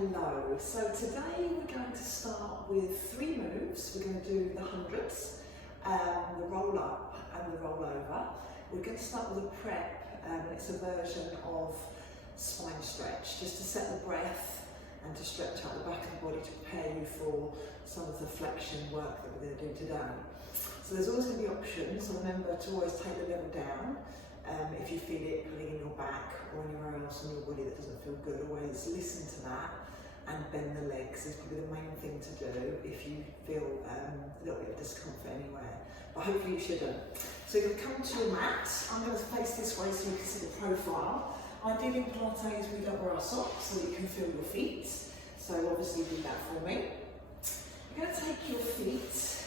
Hello, so today we're going to start with 3 moves. We're going to do the hundreds, the roll up and the roll over. We're going to start with a prep, it's a version of spine stretch, just to set the breath and to stretch out the back of the body to prepare you for some of the flexion work that we're going to do today. So there's always going to be options, so remember to always take the level down. If you feel it pulling in your back or anywhere else in your body that doesn't feel good, always listen to that and bend the legs. Is probably the main thing to do if you feel a little bit of discomfort anywhere. But hopefully you shouldn't. So you're going to come to your mat. I'm going to face this way so you can see the profile. Ideally in Pilates we don't wear our socks so that you can feel your feet. So obviously do that for me. You're going to take your feet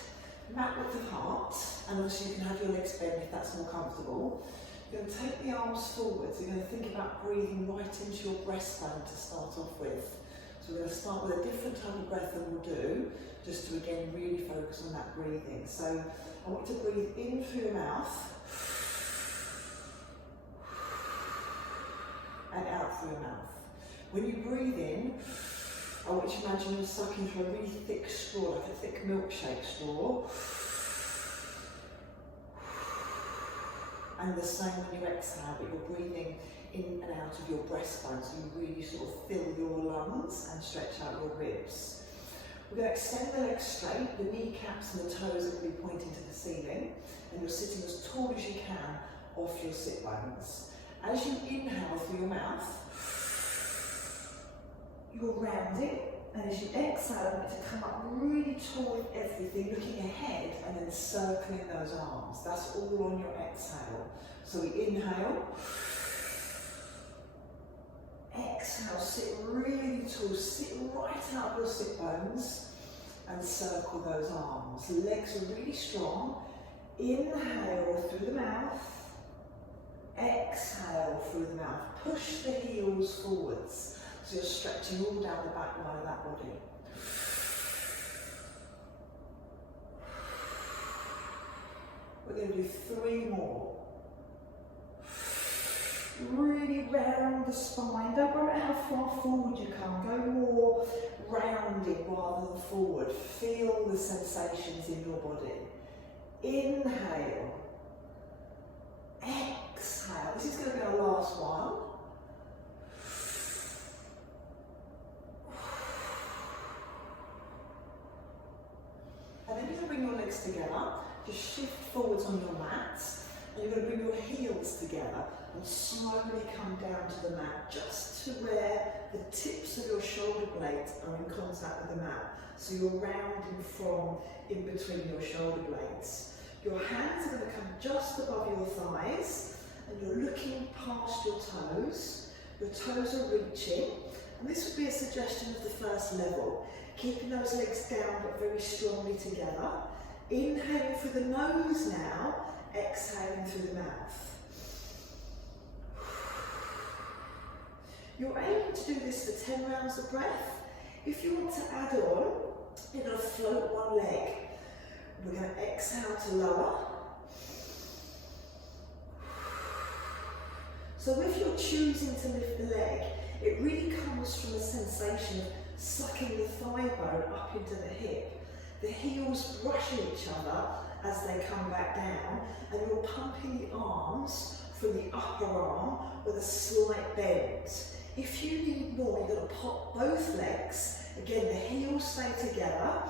mat width apart, and obviously you can have your legs bent if that's more comfortable. You're going to take the arms forward, so you're going to think about breathing right into your breastbone to start off with. So we're going to start with a different type of breath than we'll do, just to again really focus on that breathing. So I want you to breathe in through your mouth and out through your mouth. When you breathe in, I want you to imagine you're sucking through a really thick straw, like a thick milkshake straw. And the same when you exhale, but you're breathing in and out of your breastbone, so you really sort of fill your lungs and stretch out your ribs. We're going to extend the legs straight, the kneecaps and the toes are going to be pointing to the ceiling, and you're sitting as tall as you can off your sit bones. As you inhale through your mouth, you're rounding, and as you exhale, I want you to come up really tall with everything, looking ahead and then circling those arms. That's all on your exhale. So we inhale, exhale, sit really tall, sit right out of your sit bones and circle those arms. Legs are really strong. Inhale through the mouth, exhale through the mouth. Push the heels forwards. So you're stretching all down the back line of that body. We're going to do 3 more. Really round the spine. Don't worry about how far forward you come. Go more rounded rather than forward. Feel the sensations in your body. Inhale. Exhale. This is going to be our last one. And then you're going to bring your legs together, just shift forwards on your mat, and you're going to bring your heels together and slowly come down to the mat, just to where the tips of your shoulder blades are in contact with the mat. So you're rounding from in between your shoulder blades. Your hands are going to come just above your thighs, and you're looking past your toes. Your toes are reaching, and this would be a suggestion of the first level. Keeping those legs down but very strongly together. Inhaling through the nose now, exhaling through the mouth. You're aiming to do this for 10 rounds of breath. If you want to add on, you're going to float one leg. We're going to exhale to lower. So if you're choosing to lift the leg, it really comes from a sensation of sucking the thigh bone up into the hip. The heels brushing each other as they come back down, and you're pumping the arms from the upper arm with a slight bend. If you need more, you're going to pop both legs. Again, the heels stay together.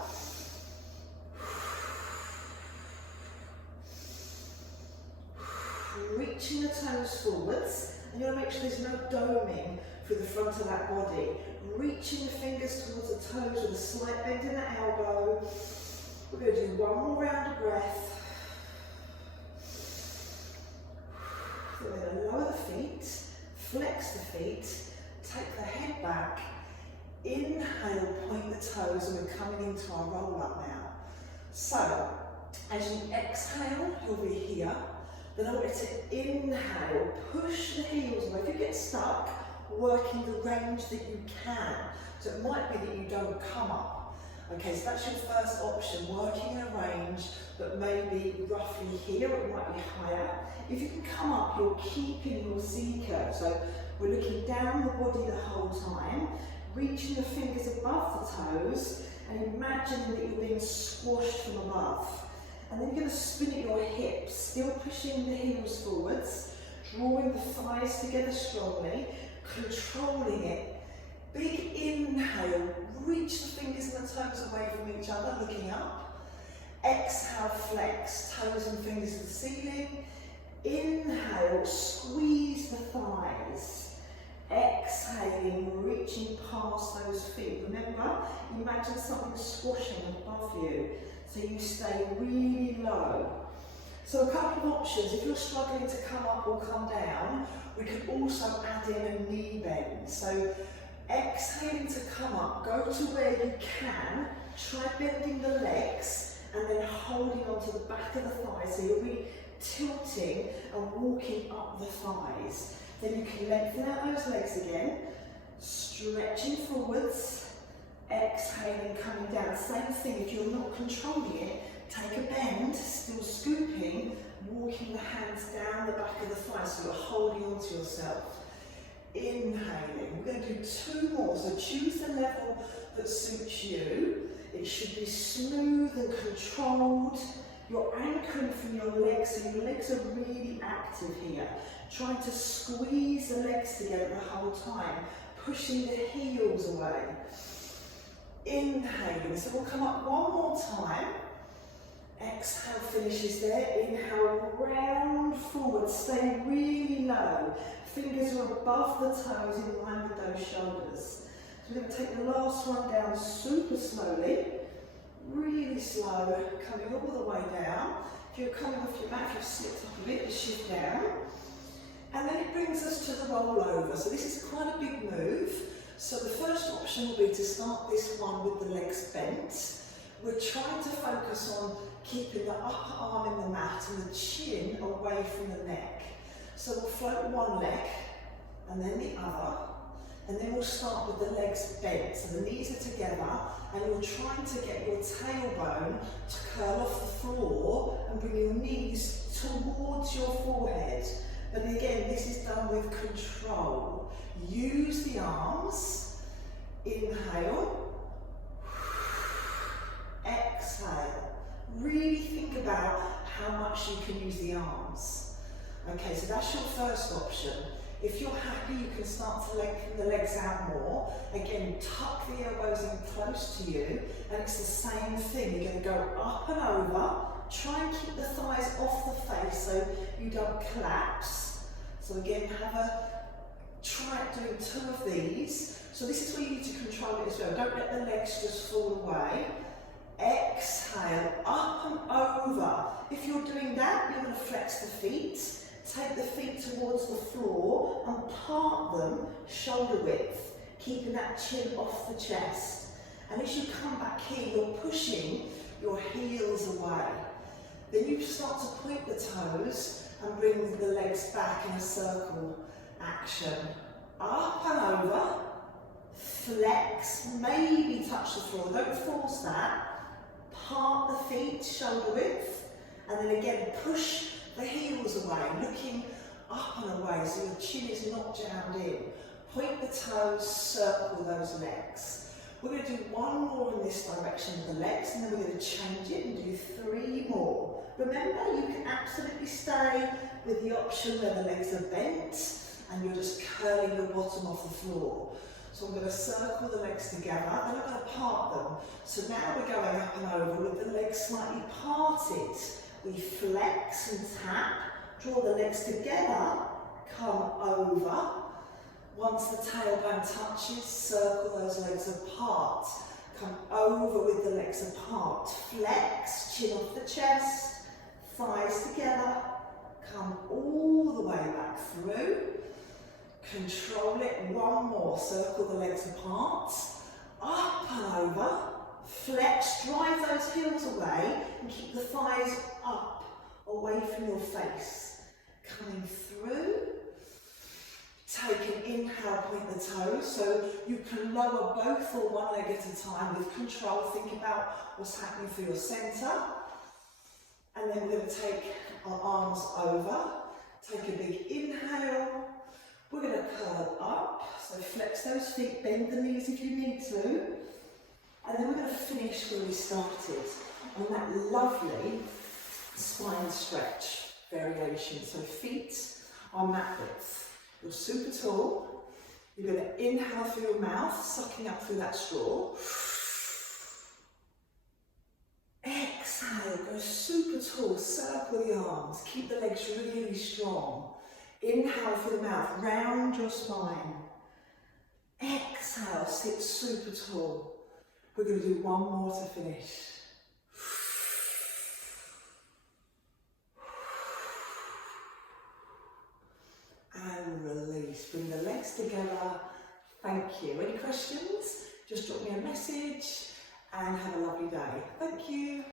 Reaching the toes forwards, and you want to make sure there's no doming through the front of that body. Reaching the fingers towards the toes with a slight bend in the elbow. We're going to do one more round of breath. So we're going to lower the feet, flex the feet, take the head back, inhale, point the toes, and we're coming into our roll up now. So, as you exhale, you'll be here. Then I want you to inhale, push the heels away. If you get stuck, working the range that you can. So it might be that you don't come up. Okay, so that's your first option, working in a range that may be roughly here, it might be higher. If you can come up, you're keeping your C curve. So we're looking down the body the whole time, reaching the fingers above the toes and imagining that you're being squashed from above. And then you're going to spin at your hips, still pushing the heels forwards, drawing the thighs together strongly, controlling it. Big inhale, reach the fingers and the toes away from each other, looking up. Exhale, flex, toes and fingers to the ceiling. Inhale, squeeze the thighs. Exhaling, reaching past those feet. Remember, imagine something squashing above you, so you stay really low. So a couple of options. If you're struggling to come up or come down, we could also add in a knee bend. So exhaling to come up, go to where you can, try bending the legs and then holding onto the back of the thighs, so you're really tilting and walking up the thighs. Then you can lengthen out those legs again, stretching forwards, exhaling, coming down. Same thing, if you're not controlling it, take a bend, still scooping, walking the hands down the back of the thighs, so you're holding onto yourself. Inhaling, we're going to do 2 more, so choose the level that suits you. It should be smooth and controlled. You're anchoring from your legs, so your legs are really active here. Trying to squeeze the legs together the whole time, pushing the heels away. Inhaling, so we'll come up 1 more time. Exhale, finishes there. Inhale, round forward, stay really low. Fingers are above the toes in line with those shoulders. So we're going to take the last one down super slowly, really slow, coming all the way down. If you're coming off your mat, if you've slipped off a bit, just shift down. And then it brings us to the rollover. So this is quite a big move. So the first option will be to start this one with the legs bent. We're trying to focus on keeping the upper arm in the mat and the chin away from the neck. So we'll float one leg and then the other, and then we'll start with the legs bent. So the knees are together and you're trying to get your tailbone to curl off the floor and bring your knees towards your forehead. But again, this is done with control. Use the arms. Inhale. Exhale. Really think about how much you can use the arms. Okay, so that's your first option. If you're happy, you can start to lengthen the legs out more. Again, tuck the elbows in close to you, and it's the same thing. You're going to go up and over. Try and keep the thighs off the face so you don't collapse. So again, try doing 2 of these. So this is where you need to control it as well. Don't let the legs just fall away. Exhale, up and over. If you're doing that, you're going to flex the feet. Take the feet towards the floor and part them shoulder width, keeping that chin off the chest. And as you come back here, you're pushing your heels away. Then you start to point the toes and bring the legs back in a circle action. Up and over, flex, maybe touch the floor, don't force that. Part the feet, shoulder width, and then again push the heels away, looking up and away so your chin is not jammed in. Point the toes, circle those legs. We're going to do 1 more in this direction with the legs, and then we're going to change it and do 3 more. Remember, you can absolutely stay with the option where the legs are bent and you're just curling the bottom off the floor. So I'm going to circle the legs together, then I'm going to part them. So now we're going up and over with the legs slightly parted. We flex and tap, draw the legs together, come over. Once the tailbone touches, circle those legs apart. Come over with the legs apart. Flex, chin off the chest, thighs together. Come all the way back through. Control it. 1 more. Circle the legs apart. Up and over. Flex, drive those heels away and keep the thighs up, away from your face. Coming through. Take an inhale, point the toes, so you can lower both or 1 leg at a time with control. Think about what's happening for your centre. And then we're going to take our arms over. Take a big inhale. We're going to curl up, so flex those feet, bend the knees if you need to, and then we're going to finish where we started on that lovely spine stretch variation. So feet are mat width. You're super tall. You're going to inhale through your mouth, sucking up through that straw. Exhale, go super tall, circle the arms, keep the legs really strong. Inhale through the mouth, round your spine. Exhale, sit super tall. We're going to do one more to finish. And release, bring the legs together. Thank you. Any questions? Just drop me a message and have a lovely day. Thank you.